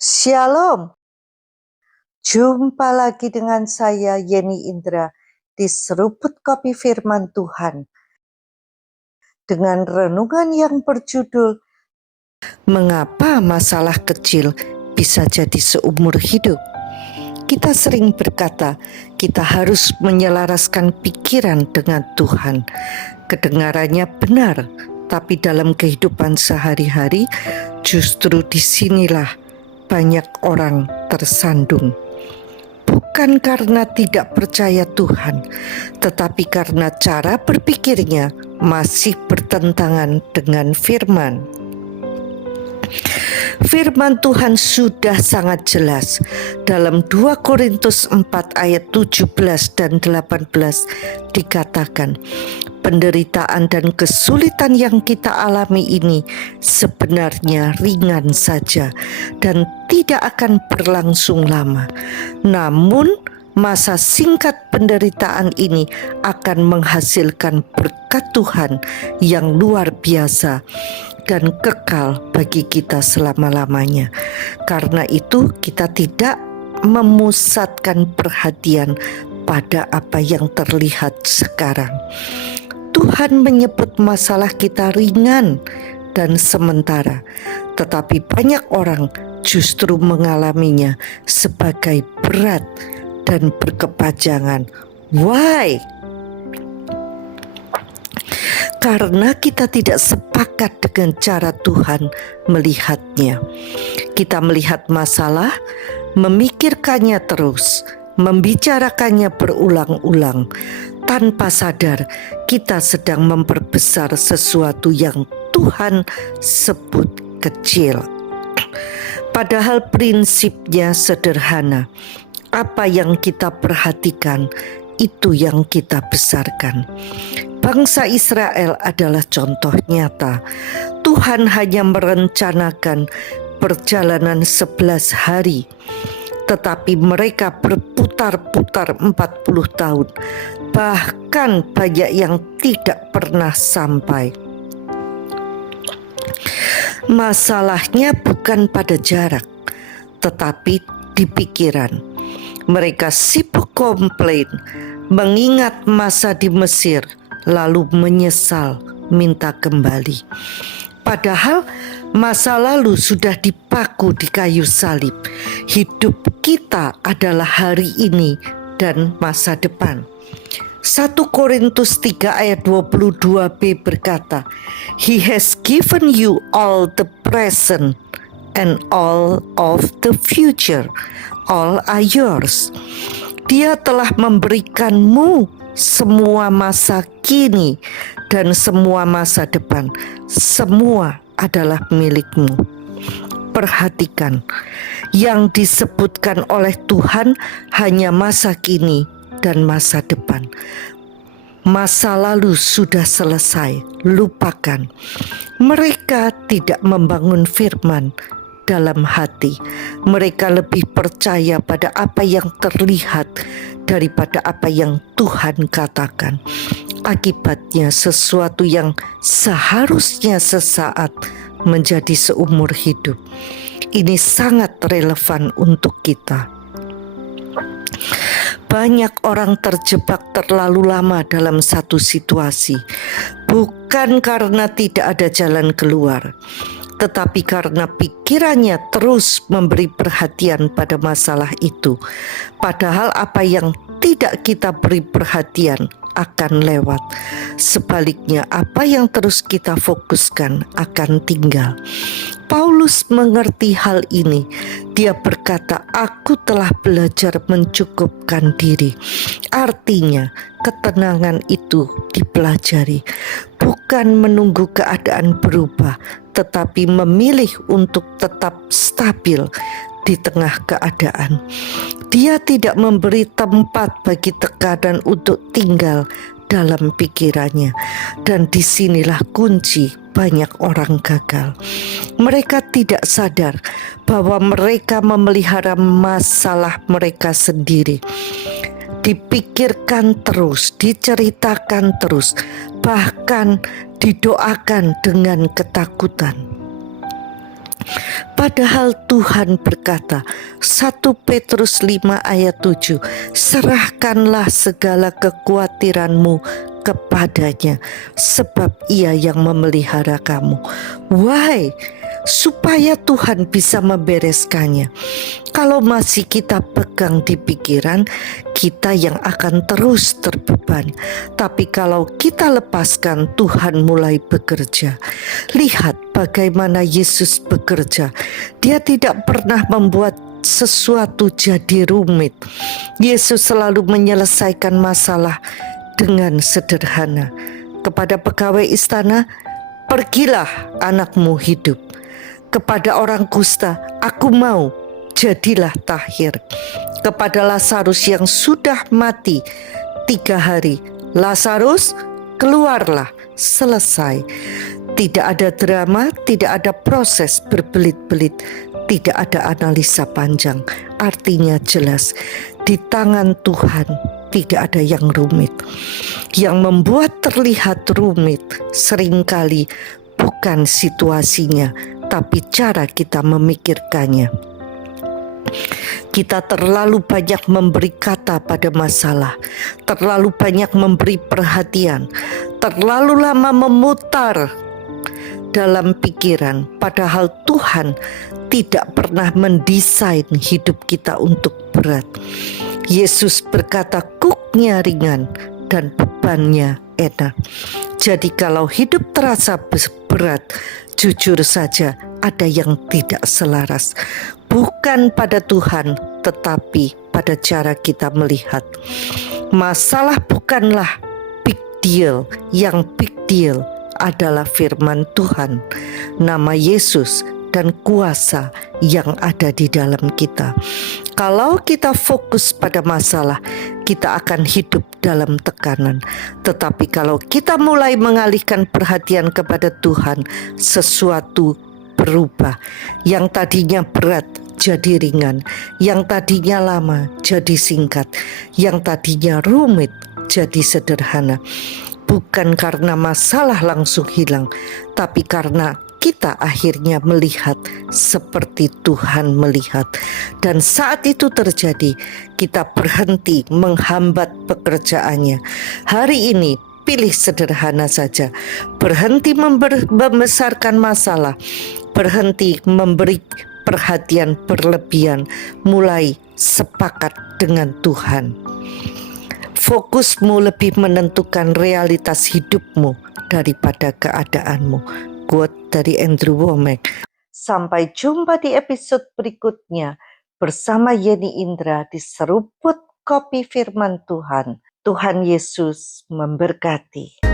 Shalom, jumpa lagi dengan saya Yeni Indra di Seruput Kopi Firman Tuhan dengan renungan yang berjudul Mengapa Masalah Kecil Bisa Jadi Seumur Hidup. Kita sering berkata, kita harus menyelaraskan pikiran dengan Tuhan. Kedengarannya benar, tapi dalam kehidupan sehari-hari justru disinilah banyak orang tersandung. Bukan karena tidak percaya Tuhan, tetapi karena cara berpikirnya masih bertentangan dengan firman. Firman Tuhan sudah sangat jelas dalam 2 Korintus 4 ayat 17 dan 18 dikatakan, penderitaan dan kesulitan yang kita alami ini sebenarnya ringan saja dan tidak akan berlangsung lama. Namun masa singkat penderitaan ini akan menghasilkan berkat Tuhan yang luar biasa dan kekal bagi kita selama-lamanya. Karena itu kita tidak memusatkan perhatian pada apa yang terlihat sekarang. Tuhan menyebut masalah kita ringan dan sementara, tetapi banyak orang justru mengalaminya sebagai berat dan berkepanjangan. Why? Karena kita tidak sepakat dengan cara Tuhan melihatnya. Kita melihat masalah, memikirkannya terus, membicarakannya berulang-ulang. Tanpa sadar, kita sedang memperbesar sesuatu yang Tuhan sebut kecil. Padahal prinsipnya sederhana. Apa yang kita perhatikan, itu yang kita besarkan. Bangsa Israel adalah contoh nyata. Tuhan hanya merencanakan perjalanan 11 hari, tetapi mereka berputar-putar 40 tahun. Bahkan banyak yang tidak pernah sampai. Masalahnya bukan pada jarak, tetapi di pikiran. Mereka sibuk komplain, mengingat masa di Mesir, lalu menyesal minta kembali. Padahal masa lalu sudah dipaku di kayu salib. Hidup kita adalah hari ini dan masa depan. 1 Korintus 3 ayat 22b berkata, He has given you all the present and all of the future. All are yours. Dia telah memberikanmu semua masa kini dan semua masa depan. Semua adalah milikmu. Perhatikan, yang disebutkan oleh Tuhan hanya masa kini dan masa depan. Masa lalu sudah selesai, lupakan. Mereka tidak membangun firman dalam hati. Mereka lebih percaya pada apa yang terlihat daripada apa yang Tuhan katakan. Akibatnya sesuatu yang seharusnya sesaat menjadi seumur hidup. Ini sangat relevan untuk kita. Banyak orang terjebak terlalu lama dalam satu situasi, bukan karena tidak ada jalan keluar, tetapi karena pikirannya terus memberi perhatian pada masalah itu. Padahal apa yang tidak kita beri perhatian akan lewat. Sebaliknya, apa yang terus kita fokuskan akan tinggal. Paulus mengerti hal ini. Dia berkata, aku telah belajar mencukupkan diri. Artinya, ketenangan itu dipelajari. Bukan menunggu keadaan berubah, tetapi memilih untuk tetap stabil di tengah keadaan. Dia tidak memberi tempat bagi tekanan untuk tinggal dalam pikirannya. Dan disinilah kunci banyak orang gagal. Mereka tidak sadar bahwa mereka memelihara masalah mereka sendiri. Dipikirkan terus, diceritakan terus, bahkan didoakan dengan ketakutan. Padahal Tuhan berkata, 1 Petrus 5 ayat 7, serahkanlah segala kekhawatiranmu kepadanya, sebab ia yang memelihara kamu. Why? Supaya Tuhan bisa membereskannya. Kalau masih kita pegang di pikiran, kita yang akan terus terbeban. Tapi kalau kita lepaskan, Tuhan mulai bekerja. Lihat bagaimana Yesus bekerja. Dia tidak pernah membuat sesuatu jadi rumit. Yesus selalu menyelesaikan masalah dengan sederhana. Kepada pegawai istana, pergilah anakmu hidup. Kepada orang kusta, aku mau, jadilah tahir. Kepada Lazarus yang sudah mati 3 hari, Lazarus, keluarlah, selesai. Tidak ada drama, tidak ada proses berbelit-belit, tidak ada analisa panjang. Artinya jelas, di tangan Tuhan tidak ada yang rumit. Yang membuat terlihat rumit seringkali bukan situasinya, tapi cara kita memikirkannya. Kita terlalu banyak memberi kata pada masalah, terlalu banyak memberi perhatian, terlalu lama memutar dalam pikiran, padahal Tuhan tidak pernah mendesain hidup kita untuk berat. Yesus berkata, kuknya ringan dan bebannya enak. Jadi kalau hidup terasa berat, jujur saja ada yang tidak selaras. Bukan pada Tuhan, tetapi pada cara kita melihat. Masalah bukanlah big deal. Yang big deal adalah firman Tuhan, nama Yesus, dan kuasa yang ada di dalam kita. Kalau kita fokus pada masalah, kita akan hidup dalam tekanan. Tetapi kalau kita mulai mengalihkan perhatian kepada Tuhan, sesuatu berubah. Yang tadinya berat jadi ringan, yang tadinya lama jadi singkat, yang tadinya rumit jadi sederhana. Bukan karena masalah langsung hilang, tapi karena kita akhirnya melihat seperti Tuhan melihat. Dan saat itu terjadi, kita berhenti menghambat pekerjaannya. Hari ini pilih sederhana saja. Berhenti membesarkan masalah. Berhenti memberi perhatian berlebihan. Mulai sepakat dengan Tuhan. Fokusmu lebih menentukan realitas hidupmu daripada keadaanmu. Quote dari Andrew Wommack. Sampai jumpa di episode berikutnya bersama Yeni Indra di Seruput Kopi Firman Tuhan. Tuhan Yesus memberkati.